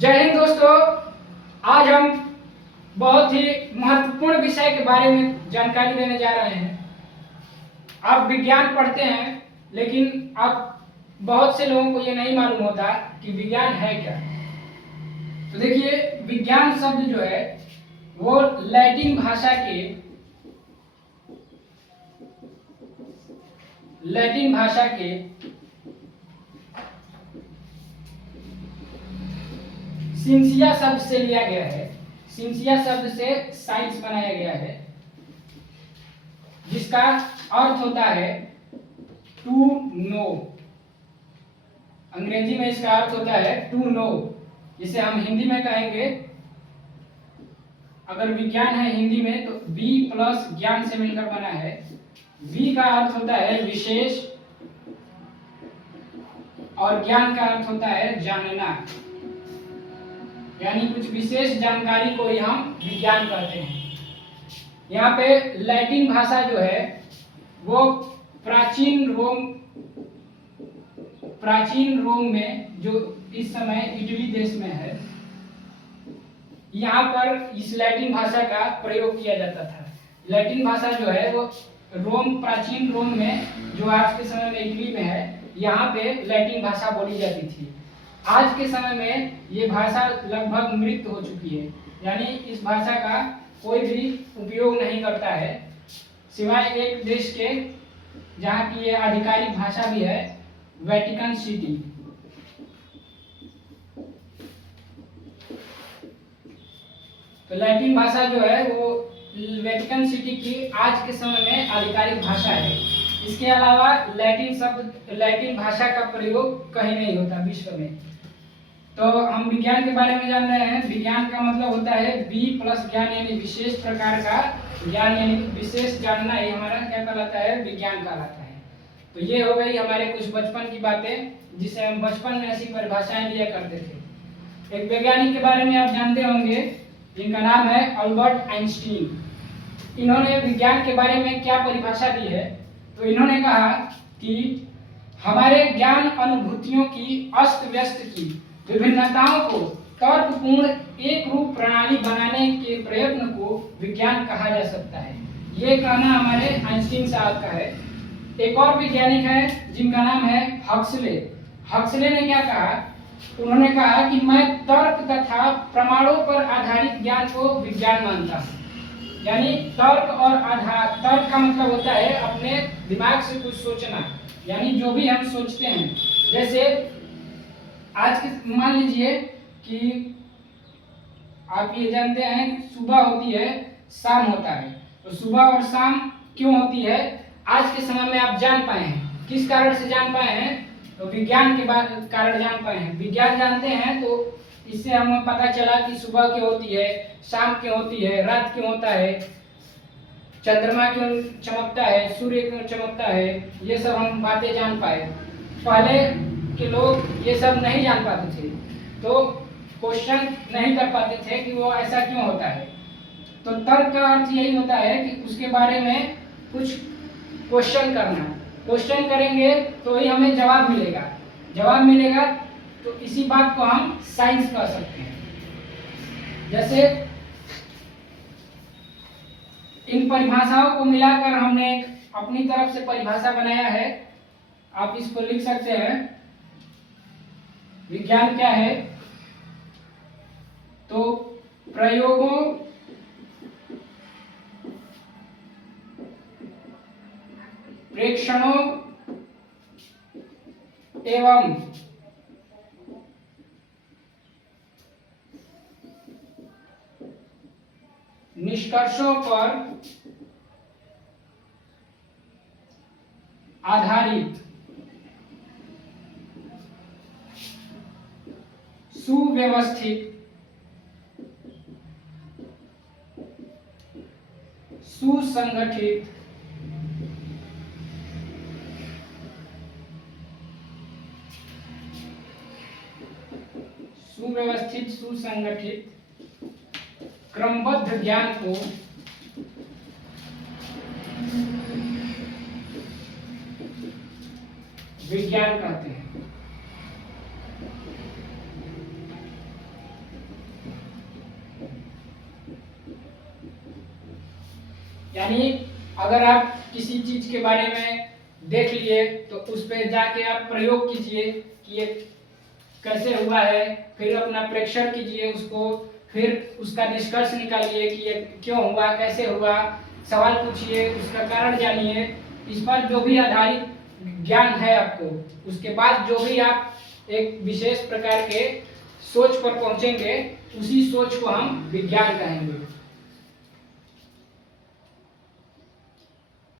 जय हिंद दोस्तों। आज हम बहुत ही महत्वपूर्ण विषय के बारे में जानकारी देने जा रहे हैं। आप विज्ञान पढ़ते हैं, लेकिन आप बहुत से लोगों को ये नहीं मालूम होता कि विज्ञान है क्या। तो देखिए, विज्ञान शब्द जो है वो लैटिन भाषा के सिंसिया शब्द से लिया गया है। सिंसिया शब्द से साइंस बनाया गया है, जिसका अर्थ होता है टू नो। अंग्रेजी में इसका अर्थ होता है टू नो। जिसे हम हिंदी में कहेंगे, अगर विज्ञान है हिंदी में तो बी प्लस ज्ञान से मिलकर बना है। वी का अर्थ होता है विशेष और ज्ञान का अर्थ होता है जानना, यानी कुछ विशेष जानकारी को ही हम विज्ञान कहते हैं। यहाँ पे लैटिन भाषा जो है वो प्राचीन रोम में, जो इस समय इटली देश में है, यहाँ पर इस लैटिन भाषा का प्रयोग किया जाता था। लैटिन भाषा जो है वो प्राचीन रोम में, जो आज के समय में इटली में है, यहाँ पे लैटिन भाषा बोली जाती थी। आज के समय में ये भाषा लगभग मृत हो चुकी है, यानी इस भाषा का कोई भी उपयोग नहीं करता है, सिवाय एक देश के जहाँ की ये आधिकारिक भाषा भी है, वेटिकन सिटी। तो लैटिन भाषा जो है वो वेटिकन सिटी की आज के समय में आधिकारिक भाषा है। इसके अलावा लैटिन भाषा का प्रयोग कहीं नहीं होता विश्व में। तो हम विज्ञान के बारे में जान रहे हैं। विज्ञान का मतलब होता है बी प्लस ज्ञान, यानी विशेष प्रकार का ज्ञान, यानी विशेष जानना, ये हमारा क्या कहलाता है, विज्ञान कहलाता है। तो ये हो गई हमारे कुछ बचपन की बातें, जिसे हम बचपन में ऐसी परिभाषाएं लिया करते थे। एक वैज्ञानिक के बारे में आप जानते होंगे, जिनका नाम है अल्बर्ट आइंस्टीन। इन्होंने विज्ञान के बारे में क्या परिभाषा दी है, तो इन्होंने कहा कि हमारे ज्ञान अनुभूतियों की अस्त व्यस्त की विभिन्नताओं को तर्कपूर्ण एक रूप प्रणाली बनाने के प्रयत्न को विज्ञान कहा जा सकता है। ये कहना हमारे आइंस्टीन साहब का है। एक और वैज्ञानिक है जिनका नाम है हक्सले। हक्सले ने क्या कहा, उन्होंने कहा कि मैं तर्क तथा प्रमाणों पर आधारित ज्ञान को विज्ञान मानता हूँ। यानी तर्क का मतलब होता है अपने दिमाग से कुछ सोचना, यानी जो भी हम सोचते हैं। जैसे आज के मान लीजिए कि आप ये जानते हैं सुबह होती है, शाम होता है। तो सुबह और शाम क्यों होती है, आज के समय में आप जान पाए हैं। किस कारण से जान पाए हैं, तो विज्ञान के कारण जान पाए हैं। विज्ञान जानते हैं तो इससे हमें पता चला कि सुबह क्यों होती है, शाम क्यों होती है, रात क्यों होता है, चंद्रमा क्यों चमकता है, सूर्य क्यों चमकता है, ये सब हम बातें जान पाए। पहले के लोग ये सब नहीं जान पाते थे, तो क्वेश्चन नहीं कर पाते थे कि वो ऐसा क्यों होता है। तो तर्क का अर्थ यही होता है कि उसके बारे में कुछ क्वेश्चन करना। क्वेश्चन करेंगे तो ही हमें जवाब मिलेगा। तो इसी बात को हम साइंस कह सकते हैं। जैसे इन परिभाषाओं को मिलाकर हमने अपनी तरफ से परिभाषा बनाया है। आप इसको लिख सकते हैं। विज्ञान क्या है, तो प्रयोगों प्रेक्षणों एवं निष्कर्षों पर आधारित सुव्यवस्थित, सुसंगठित, क्रमबद्ध ज्ञान को विज्ञान कहते हैं। यानी अगर आप किसी चीज के बारे में देख लिए तो उस पर जाके आप प्रयोग कीजिए कि ये कैसे हुआ है, फिर अपना प्रेक्षण कीजिए उसको, फिर उसका निष्कर्ष निकालिए कि ये क्यों हुआ, कैसे हुआ, सवाल पूछिए, उसका कारण जानिए। इस पर जो भी आधारित ज्ञान है आपको, उसके बाद जो भी आप एक विशेष प्रकार के सोच पर पहुंचेंगे, उसी सोच को हम विज्ञान कहेंगे।